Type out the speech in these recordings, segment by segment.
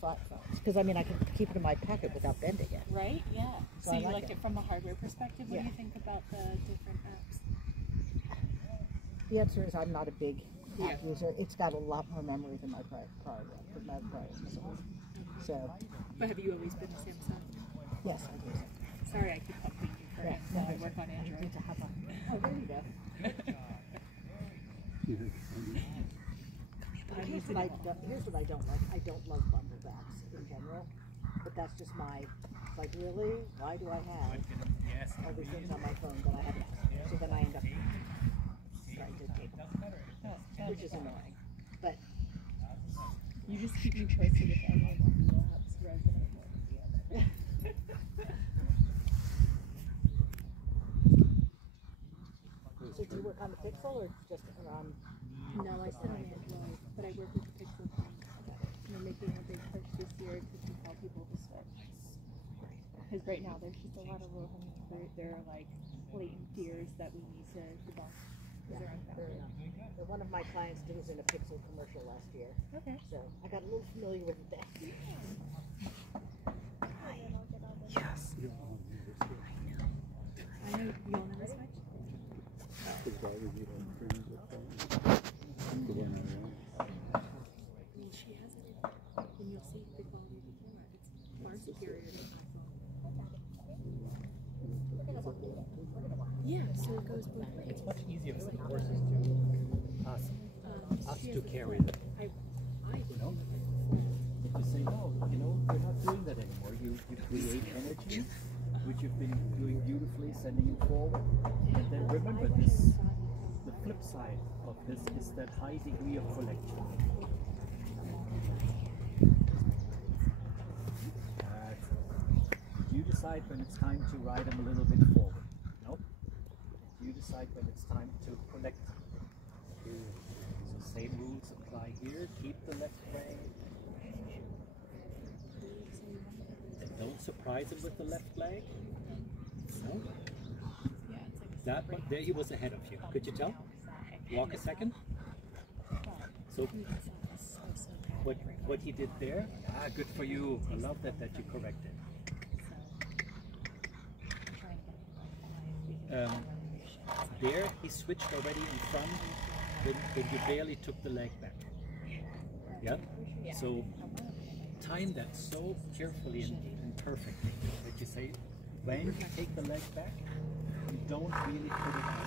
phones, because I mean I can keep it in my pocket without bending it. Right? Yeah. So So you like like it from a hardware perspective. What Yeah. do you think about the different apps? The answer is I'm not a big Yeah. app user. It's got a lot more memory than my prior one. So But have you always been a Samsung? yes, I use it. Sorry, I keep pumping you for Yeah, it. I work on Android. Oh, there you go. Here's what I don't like. I don't love bundled apps in general, but that's just my, like, really? Why do I have all these things on my phone that I haven't? So then I end up trying to take them, which is annoying. But You just keep me posted with any of the apps resonate one with the other. so do you work on the Pixel or just on? No, I sit on Android, but I work with the Pixel team. We're making a big push this year to compel people to switch. Because right now there's just a lot of low-hanging fruit. There are like latent fears that we need to debunk. Yeah, fair enough. So one of my clients was in a Pixel commercial last year. Okay. So I got a little familiar with it then. Yes. I know you all never switch. Well, she has it, and you'll see the quality of the camera. It's far superior to my phone. Yeah, so it goes both ways. It's much easier for the horses to us to carry them. You know? If you say, no, you know, you're not doing that anymore. You create energy, which you've been doing beautifully, sending it forward. And then remember this, the flip side of this is that high degree of collection. You decide when it's time to ride them a little bit forward. Nope. You decide when it's time to collect them. So same rules apply here. Keep the left rein. And don't surprise him with the left leg. No. That one, there he was ahead of you. Could you tell? Walk a second. So what he did there, good for you. I love that you corrected. There he switched already in front when you barely took the leg back. Yeah? So time that so carefully and perfectly that you say, when you take the leg back, you don't really put it out.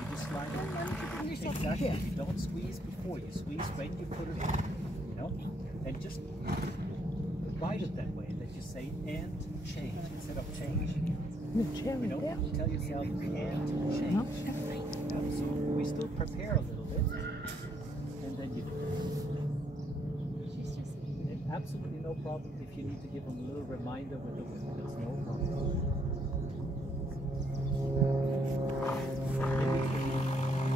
You just slide it. Exactly. You don't squeeze before, you squeeze when you put it out. You know? And just ride it that way, that you say and change instead of change. You know, tell yourself and change. So we still prepare a little bit, and then you do it. And absolutely no problem if you need to give them a little reminder with the whip. There's no problem.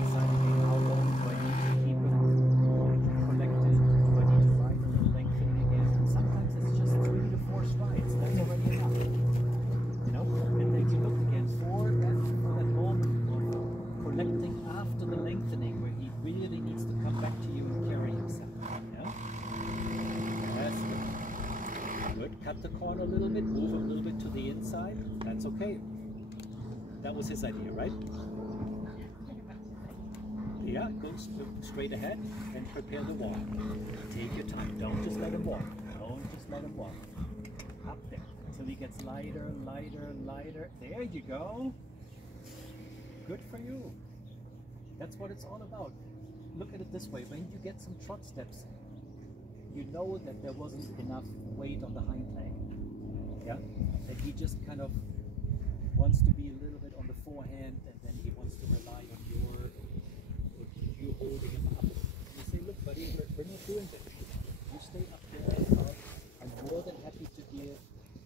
Deciding how long do I need to keep them collected? Do I need to ride a little lengthening again? And sometimes it's just 3 to 4 strides. That's already enough. You know, and then you look again for that moment of collecting after the lengthening where he really needs to come back to you and carry himself. Yeah? That's good. Good. Cut the corner a little bit, move a little bit to the inside. That's okay. That was his idea, right? Yeah, go straight ahead and prepare the walk. Take your time. Don't just let him walk. Don't just let him walk. Up there. Until he gets lighter, lighter, lighter. There you go. Good for you. That's what it's all about. Look at it this way. When you get some trot steps, you know that there wasn't enough weight on the hind leg. Yeah? That he just kind of wants to be a little bit on the forehand, and then he wants to rely on you holding him up. You say, look buddy, we're not doing this. You stay up there. I'm more than happy to give,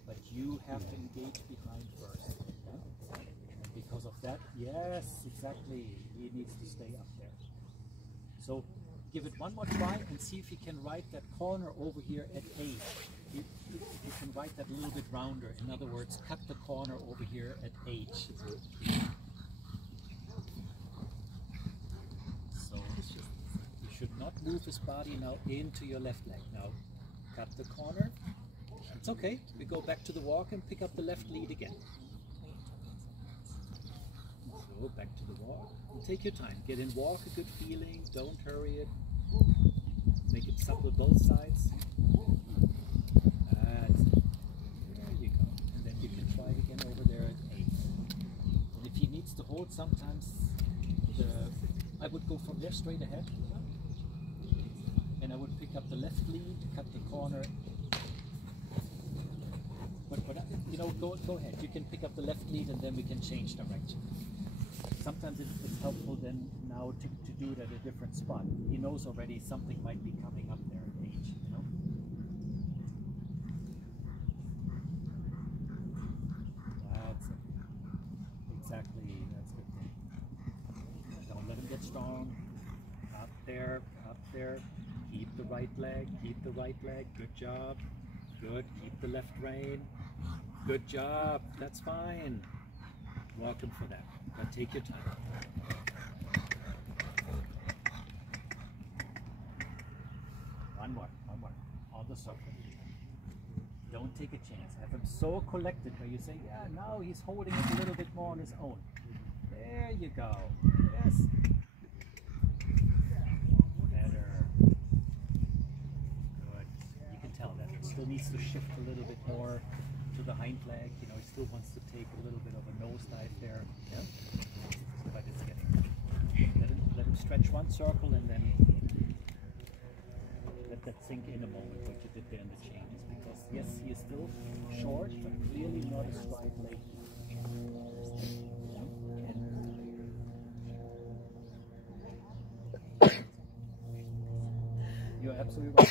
but you have to engage behind first. Yeah? And because of that, yes, exactly, he needs to stay up there. So give it one more try and see if you can ride that corner over here at 8. You can ride that a little bit rounder. In other words, cut the corner over here at 8. So you should not move his body now into your left leg. Now cut the corner. It's okay. We go back to the walk and pick up the left lead again. So back to the walk. And take your time. Get in walk, a good feeling. Don't hurry it. Make it supple both sides. That's it. There you go. And then you can try it again over there at 8. And if he needs to hold, sometimes I would go from there straight ahead. And I would pick up the left lead, cut the corner. But you know, go ahead. You can pick up the left lead and then we can change direction. Sometimes it's helpful then now to do it at a different spot. He knows already something might be coming up there at H, you know? That's it. Exactly, that's good. Don't let him get strong. Up there, up there. Keep the right leg, keep the right leg. Good job. Good. Keep the left rein. Good job. That's fine. Welcome for that. But take your time. One more. On the circle. Don't take a chance. Have him so collected where you say, yeah, now he's holding it a little bit more on his own. There you go. Yes. Better. Good. You can tell that he still needs to shift a little bit more to the hind leg. You know, he still wants to take a little bit of a nosedive there. Yeah? But it's getting there. Let him stretch one circle and then let that sink in a moment what you did there in the changes. Because yes, he is still short, but clearly not a stride leg. You're absolutely right.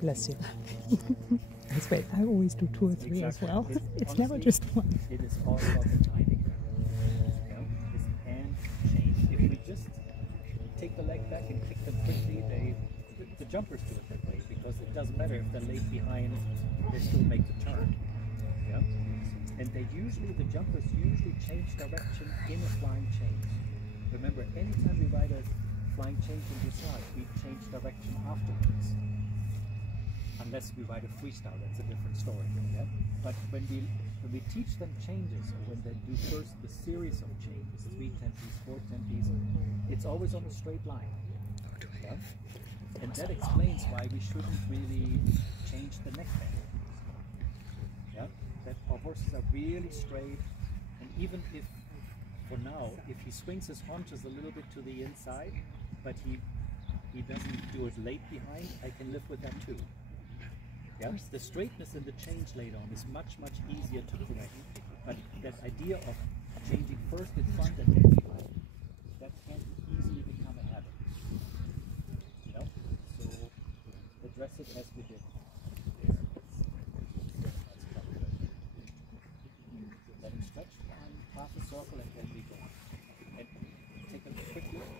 Bless you. That's right. I always do 2 or 3 as well. It's honestly, never just one. It is all about the timing. You know, this hand change. If we just take the leg back and kick them quickly, the jumpers do it that way because it doesn't matter if they're late behind, they still make the turn. Yeah? And the jumpers usually change direction in a flying change. Remember, anytime we ride a flying change in dressage, we change direction afterwards. Unless we ride a freestyle, that's a different story. Yeah? But when we teach them changes, or when they do first the series of changes, 3 tempies, 4 tempies, it's always on a straight line. Yeah? And that explains why we shouldn't really change the neck bend. Yeah? That our horses are really straight, and even if, for now, if he swings his haunches a little bit to the inside, but he doesn't do it late behind, I can live with that too. Yeah? The straightness in the change later on is much easier to correct. But that idea of changing first in front and then behind, that can easily become a habit. You know? So address it as we did. There. That's probably good. Let him stretch on half a circle and then we go on. And take a quick look.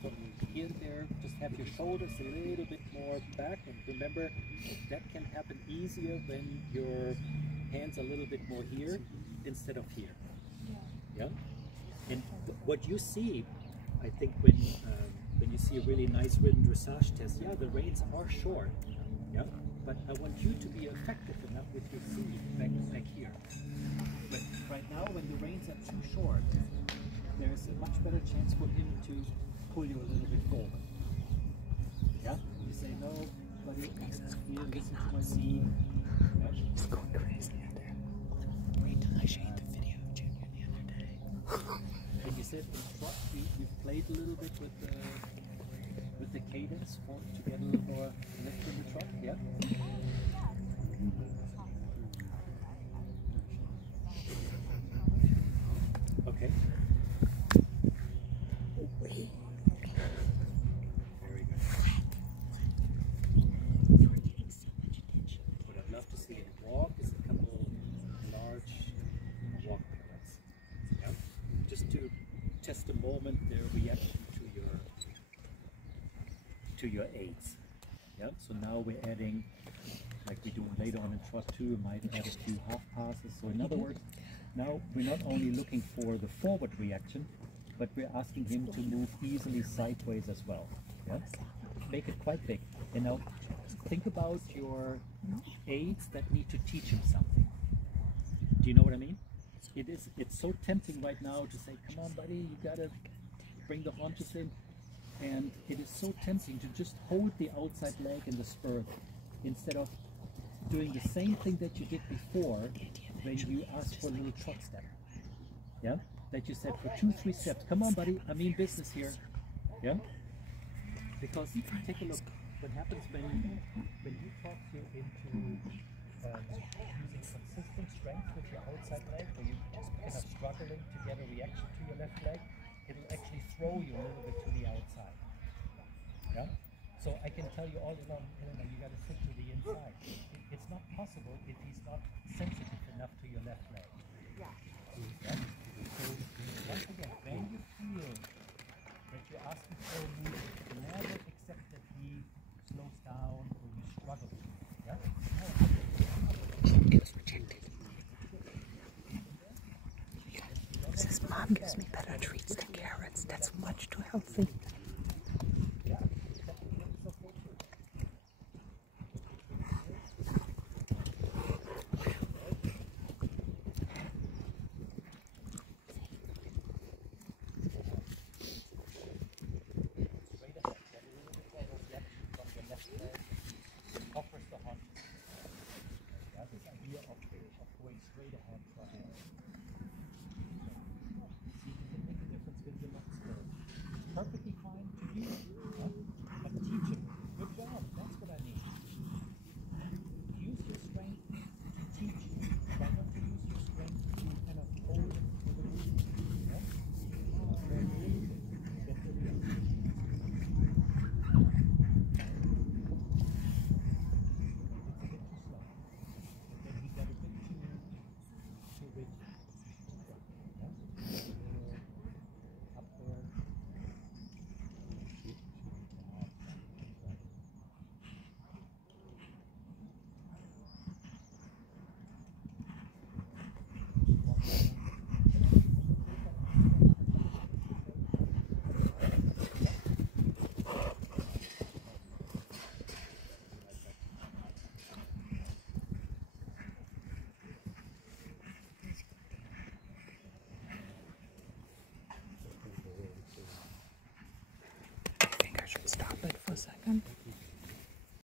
From here and there, just have your shoulders a little bit more back, and remember that can happen easier when your hands are a little bit more here instead of here. Yeah. And what you see, I think, when you see a really nice ridden dressage test, yeah, the reins are short. Yeah. But I want you to be effective enough with your feet back here. But right now, when the reins are too short, there's a much better chance for him to pull you a little bit forward. Yeah? You say, no, buddy, here, listen to my seat. Yeah? It's going crazy out there. Wait till I show you the video of Junior the other day. And you said in trot, you played a little bit with the cadence to get a little more lift in the trot, yeah? Okay. Very good. What I'd love to see in walk is a couple large walk pirouettes. Yeah? Just to test a moment their reaction to your aids. Yeah? So now we're adding, like we do later on in trot 2, we might add a few half passes. So in other words, now we're not only looking for the forward reaction, but we're asking him to move easily sideways as well. Yeah? Make it quite big. And now think about your aides that need to teach him something. Do you know what I mean? It's so tempting right now to say, come on buddy, you gotta bring the haunches in. And it is so tempting to just hold the outside leg in the spur instead of doing the same thing that you did before when you asked for a little trot step. Yeah? That you said for 2-3 steps, come on buddy, I mean business here. Yeah? Because take a look, what happens when you talk you into using consistent strength with your outside leg, or you just kind of struggling to get a reaction to your left leg, it'll actually throw you a little bit to the outside. Yeah? So I can tell you all along, Helena, you got to sit to the inside. It's not possible if he's not sensitive enough to your left leg. Yeah. So once again, when you feel that you're asking for a move, never accept that he slows down or you struggle. Yeah? It was protected. Says mom gives me better treats than carrots. That's much too healthy. This idea of going straight ahead.